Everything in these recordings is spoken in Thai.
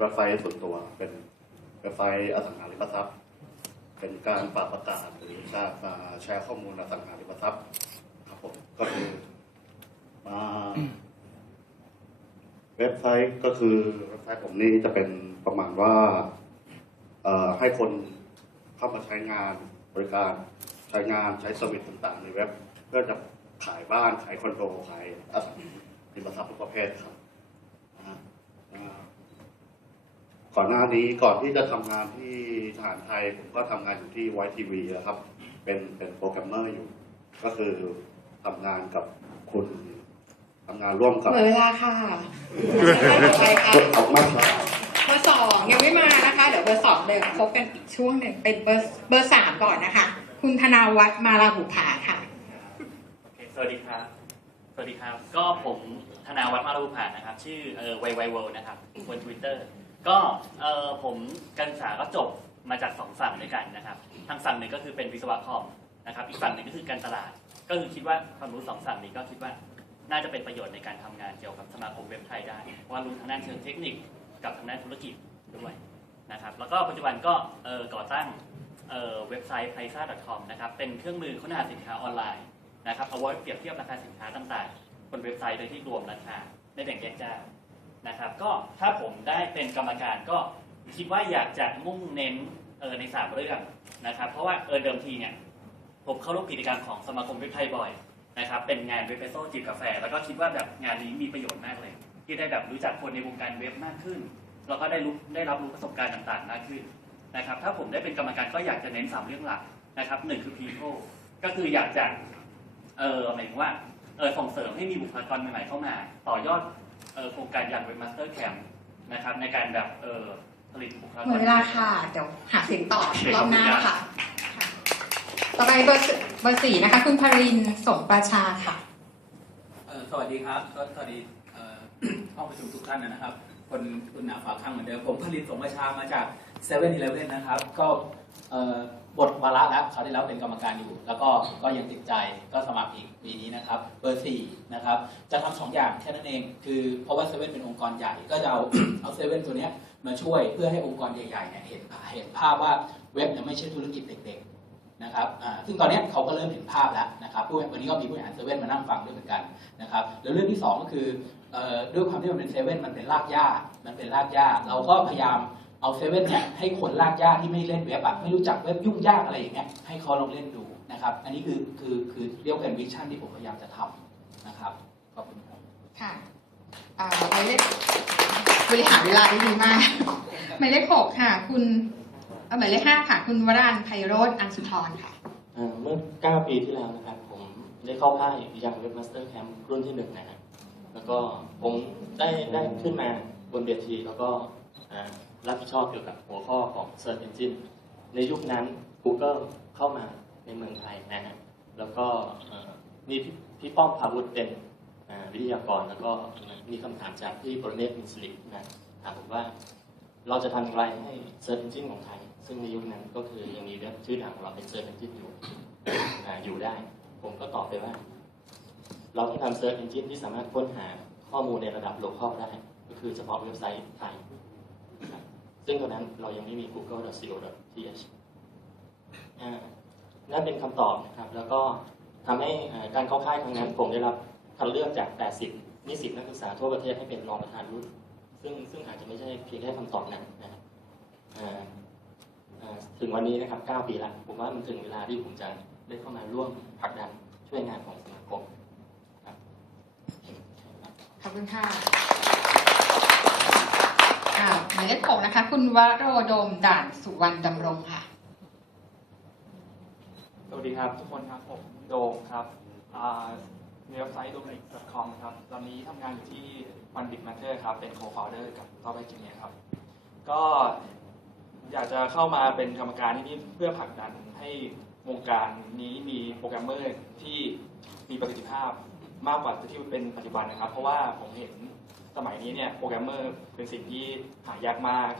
เว็บไซต์ส่วนตัว เป็นเว็บไซต์อสังหาริมทรัพย์ เป็นการฝากประกาศหรือแชร์มาแชร์ข้อมูลอสังหาริมทรัพย์ครับผมก็คือมาเว็บไซต์ก็คือเว็บไซต์ผมนี่จะเป็นประมาณว่าให้คนเข้ามาใช้งานบริการใช้งานใช้สวิตต่างๆ ในเว็บ เพื่อจะขายบ้านขายคอนโดขายอสังหาริมทรัพย์ทุกประเภทครับนะฮะ ก่อนหน้านี้ก่อนที่จะทำงานที่ทหารไทย ผมก็ทำงานอยู่ที่ไวทีวีนะครับ เป็นเป็นโปรแกรมเมอร์อยู่ ก็คือทำงานกับคุณทำงานร่วมกับหมดเวลาค่ะไปค่ะออกมาครับเบอร์สองยังไม่มานะคะเดี๋ยวเบอร์สองเดี๋ยวพบกันอีกช่วงหนึ่งเป็นเบอร์เบอร์สามก่อนนะคะ คุณธนาวัฒน์มาลาบุภาค่ะโอเคสวัสดีครับสวัสดีครับ ก็ผมธนาวัฒน์มารุผ่านนะครับ ชื่อเอ่อไวไวเวนะครับบน Twitter ก็เออผมการศึกษาก็จบมาจากสองฝั่งด้วยกันนะครับ ทางฝั่งหนึ่งก็คือเป็นวิศวะคอมนะครับ อีกฝั่งหนึ่งก็คือการตลาด ก็คือคิดว่าความรู้สองฝั่งนี้ก็คิดว่าน่าจะเป็นประโยชน์ในการทำงานเกี่ยวกับสมาคมเว็บไทยได้เพราะว่ารู้ทางด้านเชิงเทคนิคกับทางด้านธุรกิจด้วยนะครับ แล้วก็ปัจจุบันก็เออก่อตั้งเออเว็บไซต์ p r i c a c o m นะครับ เป็นเครื่องมือค้นหาสินค้าออนไลน์นะครับ เอาไว้เปรียบเทียบราคาสินค้าต่างๆ บนเว็บไซต์โดยที่รวมราคาไม่แบ่งแยกเจ้า นะครับก็ถ้าผมได้เป็นกรรมการก็คิดว่าอยากจะมุ่งเน้นเออในสามเรื่องนะครับ เพราะว่าเออเดิมทีเนี่ยผมเข้าร่วมกิจกรรมของสมาคมเว็บไทยบ่อยนะครับเป็นงานเว็บเปโซจิบกาแฟ แล้วก็คิดว่าแบบงานนี้มีประโยชน์มากเลย ที่ได้แบบรู้จักคนในวงการเว็บมากขึ้น แล้วก็ได้รู้ได้รับรู้ประสบการณ์ต่างๆมากขึ้นนะครับ ถ้าผมได้เป็นกรรมการก็อยากจะเน้นสามเรื่องหลักนะครับหนึ่งคือ people ก็คืออยากจะเออหมายถึงว่าเออส่งเสริมให้มีบุคลากรใหม่ๆเข้ามา ต่อยอด โครงการอย่างเว็บมาสเตอร์แคมป์นะครับในการแบบเออผลิตบุคลากรหมดเวลาค่ะ เดี๋ยวหาเสียงต่อรอบหน้าค่ะ ต่อไปเบอร์สเบอร์สี่นะคะ คุณพรินทร์สมประชาค่ะเอ่อสวัสดีครับก็สวัสดีเอ่อห้องประชุมทุกท่านนะครับคนคุณหนาฝากข้างเหมือนเดิมผมผลิตสมประชามาจาก7 e เ e ่ e อนะครับ ก็เอ่อ บทวาระแล้วเขาวที่แล้วเป็นกรรมการอยู่ แล้วก็ก็ยังติดใจก็สมัครอีกปีนี้นะครับ เบอร์สี่นะครับ จะทำสองอย่างแค่นั้นเอง คือเพราะว่าเซเว่นเป็นองค์กรใหญ่ก็จะเอาเอาเซเว่นตัวนี้มาช่วยเพื่อให้องค์กรใหญ่ๆเนี่ยเห็นเห็นภาพว่าเว็บเนี่ยไม่ใช่ธุรกิจเด็กๆนะครับซึ่งตอนนี้เขาก็เริ่มเห็นภาพแล้วนะครับผู้วันนี้ก็มีผู้บริหารเซเว่นมานั่งฟังด้วยเหมือนกันนะครับแล้วเรื่องที่สองก็คือเอ่อด้วยความที่มันเป็นเซเว่นมันเป็นรากหญ้ามันเป็นรากหญ้าเราก็พยายาม เอาเซเว่นเนี่ยให้คนรากหญ้าที่ไม่เล่นเว็บอะไม่รู้จักเว็บยุ่งยากอะไรอย่างเงี้ยให้เขาลองเล่นดูนะครับ อันนี้คือคือคือเรียกว่าเป็นวิชั่นที่ผมพยายามจะทำนะครับขอบคุณครับค่ะอ่าหมายเลขบริหารเวลาได้ดีมากหมายเลขหกค่ะ คุณเอ่อหมายเลขห้าค่ะ คุณวรานไพโรธอันสุธรค่ะเอ่อเมื่อ9ปีที่แล้วนะครับผมได้เข้าค่ายยังเว็บมาสเตอร์แคมป์รุ่นที่หนึ่งนะฮะแล้วก็ผมได้ได้ขึ้นมาบนเวทีแล้วก็อ่า รับผิดชอบเกี่ยวกับหัวข้อของ Search Engine ในยุคนั้น Google เข้ามาในเมืองไทยนะฮะแล้วก็มีพี่ป้อมพาวุฒิเป็นวิทยากรแล้วก็มีคำถามจากพี่ปรเมศมินสลิปนะถามผมว่าเราจะทำอย่างไรให้ Search Engine ของไทย ซึ่งในยุคนั้นก็คือยังมีเว็บชื่อดังของเราเป็น Search Engine อยู่อยู่ได้ ผมก็ตอบไปว่า เราต้องทำ Search Engine ที่สามารถค้นหาข้อมูลในระดับ local ได้ ก็คือเฉพาะเว็บไซต์ไทย ซึ่งตอนนั้นเรายังไม่มี google.co.th นั่นเป็นคำตอบนะครับ แล้วก็ทำให้การเข้าค่ายครั้งนั้น ผมได้รับคัดเลือกจาก 80 นิสิตนักศึกษาทั่วประเทศให้เป็นรองประธานรุ่น ซึ่งซึ่งอาจจะไม่ใช่เพียงแค่คำตอบนั้นนะครับถึงวันนี้นะครับ 9 ปีแล้ว ผมว่ามันถึงเวลาที่ผมจะได้เข้ามาร่วมผลักดันช่วยงานของสมาคมครับขอบคุณค่ะาหมายเลขหกนะคะ คุณวโรดมด่านสุวรรณดำรงค่ะ สวัสดีครับทุกคนครับผมโดมครับเว็บไซต์ dominic.com ครับ ตอนนี้ทำงานอยู่ที่ One Big Matter ครับ เป็น co-founder กับท็อไอจิเนียครับ ก็อยากจะเข้ามาเป็นกรรมการที่นี่เพื่อผลักดันให้วงการนี้มีโปรแกรมเมอร์ที่มีประสิทธิภาพมากกว่าที่เป็นปัจจุบันนะครับ เพราะว่าผมเห็น สมัยนี้เนี่ยโปรแกรมเมอร์เป็นสิ่งที่หายากมาก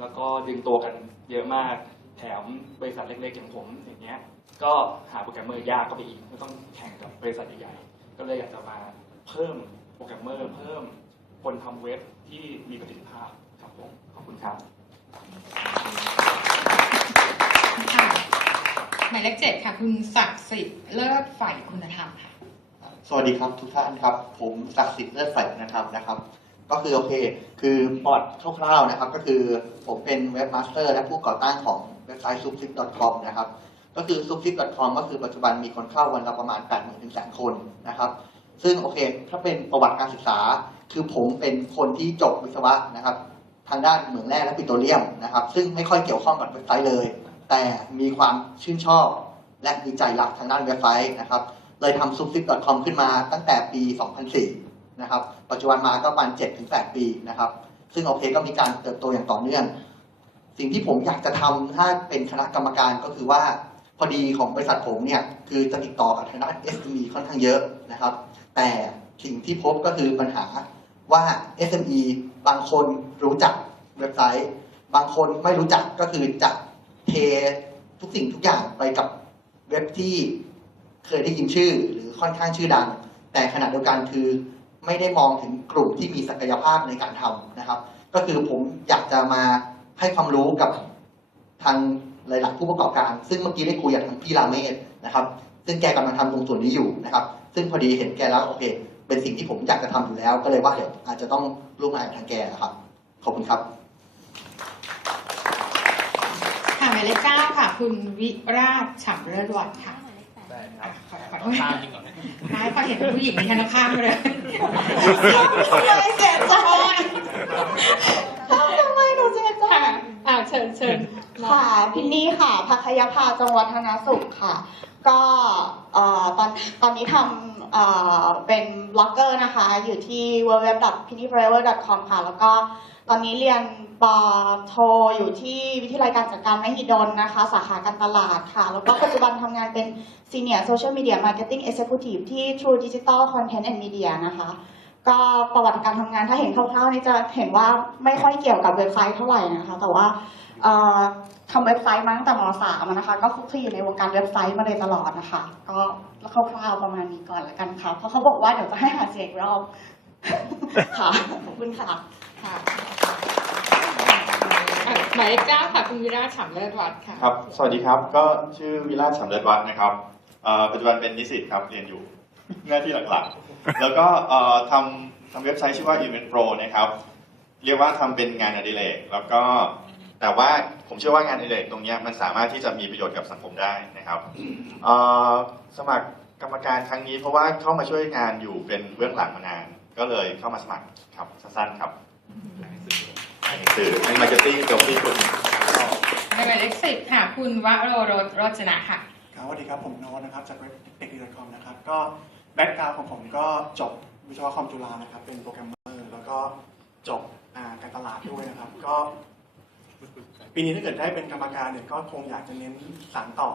แล้วก็ดึงตัวกันเยอะมาก แถมบริษัทเล็กๆอย่างผมอย่างเงี้ย ก็หาโปรแกรมเมอร์ยากก็ไปอีกก็ต้องแข่งกับบริษัทใหญ่ๆ ก็เลยอยากจะมาเพิ่มโปรแกรมเมอร์ เพิ่มคนทำเว็บที่มีประสิทธิภาพครับผมขอบคุณครับหมายเลขเจ็ดค่ะ คุณศักดิ์สิทธิ์เลิศฝ่ายคุณธรรมค่ะ สวัสดีครับทุกท่านครับ ผมศักดิ์สิทธิ์เลิศใสนะครับนะครับ ก็คือโอเค คือปอดคร่าวๆนะครับ ก็คือผมเป็นเว็บมาสเตอร์และผู้ก่อตั้งของเว็บไซต์ subsip.com นะครับ ก็คือ subsip.com ก็คือปัจจุบันมีคนเข้าวันละประมาณ 8 0 0 0 0ถึงแสนคนนะครับ ซึ่งโอเค ถ้าเป็นประวัติการศึกษา คือผมเป็นคนที่จบวิศวะนะครับ ทางด้านเหมืองแร่และปิโตรเลียมนะครับ ซึ่งไม่ค่อยเกี่ยวข้องกับเว็บไซต์เลย แต่มีความชื่นชอบและมีใจรักทางด้านเว็บไซต์นะครับ เลยทำ subsip.com ขึ้นมาตั้งแต่ปี 2004 นะครับ ปัจจุบันมาก็ประมาณ7-8 ปีนะครับ ซึ่งโอเคก็มีการเติบโตอย่างต่อเนื่อง สิ่งที่ผมอยากจะทำถ้าเป็นคณะกรรมการก็คือว่าพอดีของบริษัทผมเนี่ย คือจะติดต่อกับทางด้าน SME ค่อนข้างเยอะนะครับ แต่สิ่งที่พบก็คือปัญหาว่า SME บางคนรู้จักเว็บไซต์ บางคนไม่รู้จักก็คือจะเททุกสิ่งทุกอย่างไปกับเว็บที่ เคยได้ยินชื่อหรือค่อนข้างชื่อดัง แต่ขณะเดียวกันคือไม่ได้มองถึงกลุ่มที่มีศักยภาพในการทำนะครับ ก็คือผมอยากจะมาให้ความรู้กับทางหลายๆผู้ประกอบการ ซึ่งเมื่อกี้ได้คุยกับทางพี่ราเมศนะครับ ซึ่งแกกำลังทำตรงส่วนนี้อยู่นะครับ ซึ่งพอดีเห็นแกแล้วโอเค เป็นสิ่งที่ผมอยากจะทำอยู่แล้ว ก็เลยว่าเดี๋ยวอาจจะต้องร่วมงานกับทางแกนะครับ ขอบคุณครับค่ะหมายเลขเก้าค่ะ คุณวิราชฉ่ำเลิศวัฒน์ค่ะ ครับขอขอขโทอษตามจริงก่อนนะไม่พอเห็นผู้หญิงในธนาคารเลยเลยเสียใจทำไมหนูเสียใจ ค่ะอ่า เชิญเชิญค่ะพินนี่ค่ะพัทยาภาจังหวัดธนสุขค่ะ ก็ตอนตอนนี้ทำเป็นบล็อกเกอร์นะคะ อยู่ที่ www.pinnyforever.com ค่ะ แล้วก็ตอนนี้เรียนปโทอยู่ที่วิทยาลัยการจัดการมหิดลนะคะ สาขาการตลาดค่ะ แล้วก็ปัจจุบันทำงานเป็น Senior Social Media Marketing Executive ที่ True Digital Content and Media นะคะ ก็ประวัติการทำงานถ้าเห็นคร่าวๆนี่จะเห็นว่าไม่ค่อยเกี่ยวกับเว็บไซต์เท่าไหร่นะคะ แต่ว่าเอ่อทำเว็บไซต์มาตั้งแต่ม .3 อะนะคะ ก็คลุกคลีอยู่ในวงการเว็บไซต์มาโดยตลอดนะคะ ก็คร่าวๆประมาณนี้ก่อนละกันค่ะ เพราะเขาบอกว่าเดี๋ยวจะให้หาเสียงอีกรอบ ค่ะ ขอบคุณค่ะค่ะอะหมายเลขเก้าค่ะคุณวิราชฉ่ำเลิศวัฒน์ค่ะ ครับ สวัสดีครับ ก็ชื่อวิราชสำเร็จวัฒน์นะครับเอ่อปัจจุบันเป็นนิสิตครับ เรียนอยู่ หน้าที่หลักๆ แล้วก็ทำทำเว็บไซต์ชื่อว่า Event Pro นะครับ เรียกว่าทำเป็นงานอดิเรกแล้วก็แต่ว่าผมเชื่อว่างานอดิเรกตรงนี้มันสามารถที่จะมีประโยชน์กับสังคมได้นะครับสมัครกรรมการครั้งนี้เพราะว่าเข้ามาช่วยงานอยู่เป็นเบื้องหลังมานาน ก็เลยเข้ามาสมัครครับสั้นๆครับอ่านสื่อเป็นมาร์เก็ตติ้งเกี่ยวกับที่คุณหมายเลขสิบค่ะคุณวโรรสรจนะค่ะครับสวัสดีครับผมโน้ตนะครับจากเว็บเด็กดีคอมนะครับก็ แบ็กกราวของผมก็จบวิศวะคอมจุฬานะครับ เป็นโปรแกรมเมอร์แล้วก็จบาการตลาดด้วยนะครับ ก็ปีนี้ถ้าเกิดได้เป็นกรรมการเนี่ยก็คงอยากจะเน้นสานต่อ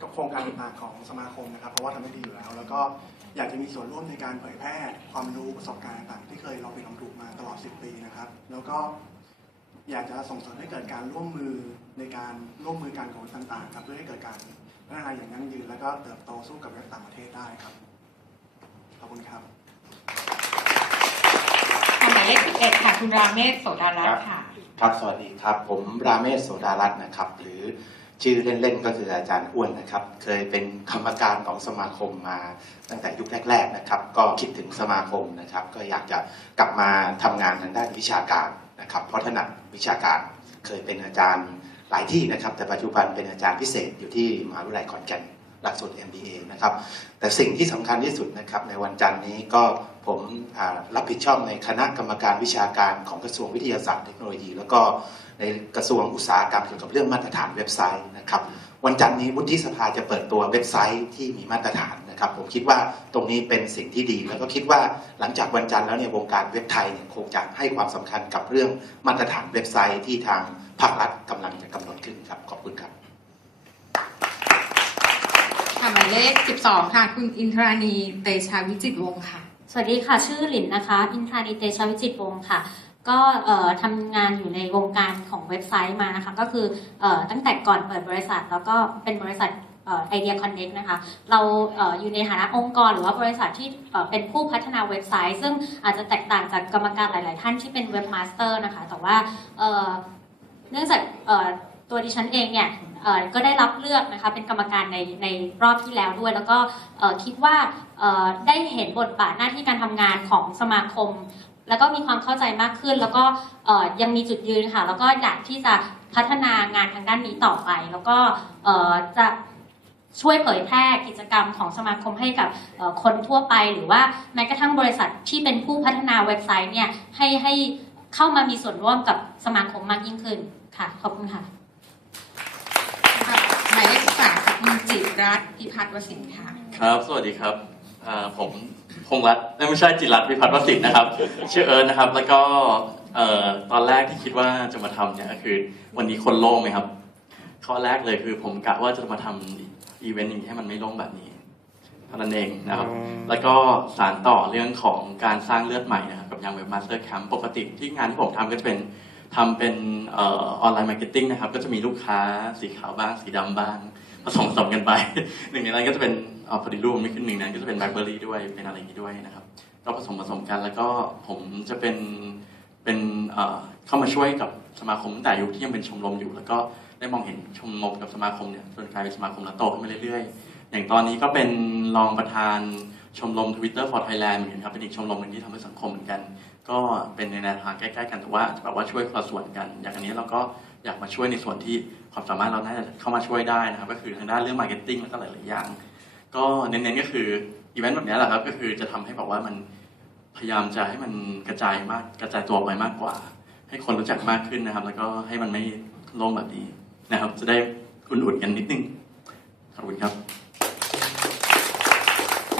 กับโครงการต่างๆของสมาคมนะครับ เพราะว่าทำได้ดีอยู่แล้ว แล้วก็อยากจะมีส่วนร่วมในการเผยแพร่ความรู้ประสบการณ์ต่างๆที่เคยลองผิดลองถูมาตลอด 10 ปีนะครับ แล้วก็อยากจะส่งเสริมให้เกิดการร่วมมือในการร่วมมือกันของต่างๆครับเพื่อให้เกิดการพัฒนาอย่างยั่งยืน แล้วก็เติบโตสู้กับเว็บต่างประเทศได้ครับ อบคุณครับค่ะหมายเลขสิบเอ็ดค่ะ คุณราเมศโสดารัตน์ค่ะ ครับ สวัสดีครับ ผมราเมศโสดารัตน์นะครับ หรือชื่อเล่นๆก็คืออาจารย์อ้วนนะครับ เคยเป็นกรรมการของสมาคมมาตั้งแต่ยุคแรก ๆนะครับ ก็คิดถึงสมาคมนะครับ ก็อยากจะกลับมาทำงานทางด้านวิชาการนะครับ เพราะถนัดวิชาการเคยเป็นอาจารย์หลายที่นะครับ แต่ปัจจุบันเป็นอาจารย์พิเศษอยู่ที่มหาวิทยาลัยขอนแก่น หลักสูตร MBA นะครับ แต่สิ่งที่สำคัญที่สุดนะครับในวันจันทร์นี้ก็ผมรับผิดชอบในคณะกรรมการวิชาการของกระทรวงวิทยาศาสตร์เทคโนโลยี แล้วก็ในกระทรวงอุตสาหกรรมเกี่ยวกับเรื่องมาตรฐานเว็บไซต์นะครับวันจันทร์นี้วุฒิสภาจะเปิดตัวเว็บไซต์ที่มีมาตรฐานนะครับ ผมคิดว่าตรงนี้เป็นสิ่งที่ดี แล้วก็คิดว่าหลังจากวันจันทร์แล้วเนี่ยวงการเว็บไทยเนี่ยคงจะให้ความสำคัญกับเรื่องมาตรฐานเว็บไซต์ที่ทางภาครัฐกำลังจะกำหนดขึ้นครับขอบคุณครับ ค่ะหมายเลขสิบสองค่ะ คุณอินทรานีเตชาวิจิตรวงศ์ค่ะ สวัสดีค่ะชื่อหลินนะคะ อินทรานิเตชวิจิตรวงศ์ค่ะ ก็เอ่อทำงานอยู่ในวงการของเว็บไซต์มานะคะ ก็คือเอ่อตั้งแต่ก่อนเปิดบริษัท แล้วก็เป็นบริษัทไอเดียคอนเน็กนะคะ เราเอออยู่ในฐานะองค์กรหรือว่าบริษัทที่เเป็นผู้พัฒนาเว็บไซต์ ซึ่งอาจจะแตกต่างจากกรรมการหลาย ๆ ท่านที่เป็นเว็บมาสเตอร์นะคะ แต่ว่าเเนื่องจาก ตัวดิฉันเองเนี่ยก็ได้รับเลือกนะคะเป็นกรรมการในในรอบที่แล้วด้วย แล้วก็คิดว่าได้เห็นบทบาทหน้าที่การทำงานของสมาคม แล้วก็มีความเข้าใจมากขึ้น แล้วก็ยังมีจุดยืนค่ะ แล้วก็อยากที่จะพัฒนางานทางด้านนี้ต่อไป แล้วก็จะช่วยเผยแพร่กิจกรรมของสมาคมให้กับคนทั่วไป หรือว่าแม้กระทั่งบริษัทที่เป็นผู้พัฒนาเว็บไซต์เนี่ยให้ให้เข้ามามีส่วนร่วมกับสมาคมมากยิ่งขึ้นค่ะ ขอบคุณค่ะหมายเลขสิบสาม ค่ะคุณจิรัตน์พิพัฒน์วสินทร์ค่ะ ครับ สวัสดีครับอ่าผมพงษ์รัตน์เอ้ยไม่ใช่จิรัตน์วิพัฒน์วสิทธิ์นะครับ ชื่อเอิร์ธนะครับ แล้วก็เอ่อตอนแรกที่คิดว่าจะมาทำเนี่ยก็คือ วันนี้คนโล่งไหมครับ ข้อแรกเลยคือผมกะว่าจะมาทำอีเวนต์อย่างนี้ให้มันไม่โล่งแบบนี้เท่านั้นเองนะครับ แล้วก็สารต่อเรื่องของการสร้างเลือดใหม่นะครับกับยังเว็บมาสเตอร์แคมป์ปกติที่งานที่ผมทำก็จะเป็น ทำเป็นออนไลน์มาร์เก็ตติ้งนะครับ ก็จะมีลูกค้าสีขาวบ้าง สีดำบ้างผสมผสมกันไป หนึ่งในนั้นก็จะเป็นเอ่อพอดีรูปมันไม่ขึ้นหนึ่งในนั้นก็จะเป็นแบล็คเบอร์รี่ด้วยเป็นอะไรอย่างนี้ด้วยนะครับ ก็ผสมผสมกันแล้วก็ผมจะเป็นเป็นเข้ามาช่วยกับสมาคมตั้งแต่ยุคที่ยังเป็นชมรมอยู่ แล้วก็ได้มองเห็นชมรมกับสมาคมเนี่ยจนกลายเป็นสมาคมแล้วโตขึ้นมาเรื่อยๆ อย่างตอนนี้ก็เป็นรองประธานชมรม Twitter for Thailand เหมือนกันครับเป็นอีกชมรมหนึ่งที่ทำเพื่อสังคมเหมือนกัน ก็เป็นในแนวทางใกล้ๆกันแต่ว่าแบบว่าช่วยคนละส่วนกัน อย่างอันนี้เราก็อยากมาช่วยในส่วนที่ความสามารถเราน่าจะเข้ามาช่วยได้นะครับ ก็คือทางด้านเรื่องมาร์เก็ตติ้งแล้วก็หลายๆอย่าง ก็เน้นๆก็คืออีเวนต์แบบนี้แหละครับ ก็คือจะทำให้แบบว่ามันพยายามจะให้มันกระจายมากกระจายตัวไปมากกว่า ให้คนรู้จักมากขึ้นนะครับ แล้วก็ให้มันไม่โล่งแบบนี้นะครับ จะได้อุ่นๆกันนิดนึงขอบคุณครับ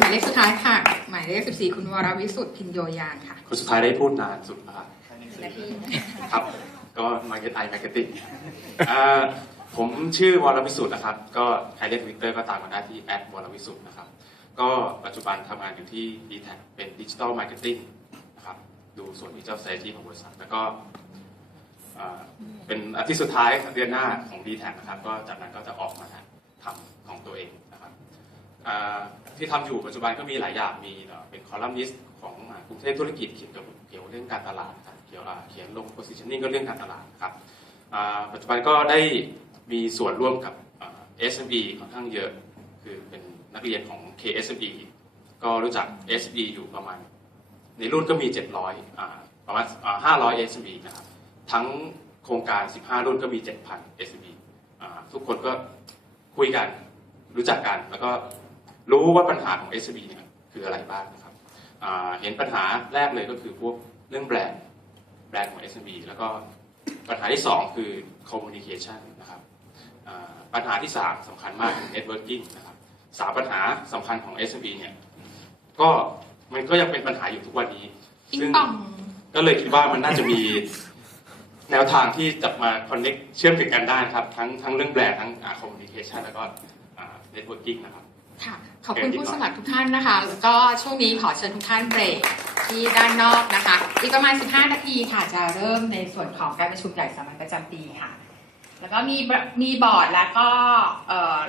หมายเลขสุดท้ายค่ะ หมายเลขสิบสี่คุณวรวิสุทธิ์พินโยยานค่ะ คนสุดท้ายได้พูดนานสุดนะครับนาทีครับ ก็มาเก็ตไอมาร์เก็ตติ้งผมชื่อวรวิสุทธ์นะครับ ก็ใครเล่นทวิตเตอร์ก็ตามมาได้ที่แอดวรวิสุทธ์นะครับ ก็ปัจจุบันทำงานอยู่ที่ d t แทเป็นดิจิ t a ลมาร์เก็ตติ้งนะครับ ดูส่วนดิจิ t a ล s t r a t e g y ของบริษัท แล้วก็เอ่อเป็นอาทิตย์สุดท้ายเดือนหน้าของ d t แทนะครับ ก็จากนั้นก็จะ ที่ทำอยู่ปัจจุบันก็มีหลายอย่างมีเป็นคอลัมนิสต์ของกรุงเทพธุรกิจเขียนเกี่ยวกับเกี่ยวเรื่องการตลาดนะครับเกี่ยวเขียนลง positioning ก็เรื่องการตลาดครับปัจจุบันก็ได้มีส่วนร่วมกับอ่า SME ค่อนข้างเยอะคือเป็นนักเรียนของ KSME ก็รู้จัก SME อยู่ประมาณ ในรุ่นก็มี 700อ่าประมาณอ่า500 SME นะครับทั้งโครงการ 15 รุ่นก็มี 7,000 SME อ่าทุกคนก็คุยกันรู้จักกันแล้วก็ รู้ว่าปัญหาของ SME เนี่ยคืออะไรบ้างนะครับอ่าเห็นปัญหาแรกเลยก็คือพวกเรื่องแบรนด์แบรนด์ของ SME แล้วก็ปัญหาที่ 2 คือ communication นะครับอ่าปัญหาที่ 3สำคัญมากคือ networking นะครับสามปัญหาสำคัญของ SME เนี่ยก็มันก็ยังเป็นปัญหาอยู่ทุกวันนี้ปิงซึ่งปองก็เลยคิดว่ามันน่าจะมีแนวทางที่จะมา connect เชื่อมถึงกันได้นะครับ ทั้งทั้งเรื่องแบรนด์ทั้งอ่า communication แล้วก็อ่า networking นะครับ ค่ะขอบคุณผู้สมัครทุกท่านนะคะ แล้วก็ช่วงนี้ขอเชิญทุกท่านเบรกที่ด้านนอกนะคะ อีกประมาณ 15 นาทีค่ะจะเริ่มในส่วนของการประชุมใหญ่สามัญประจำปีค่ะ แล้วก็มีมีบอร์ดแล้วก็เอ่อ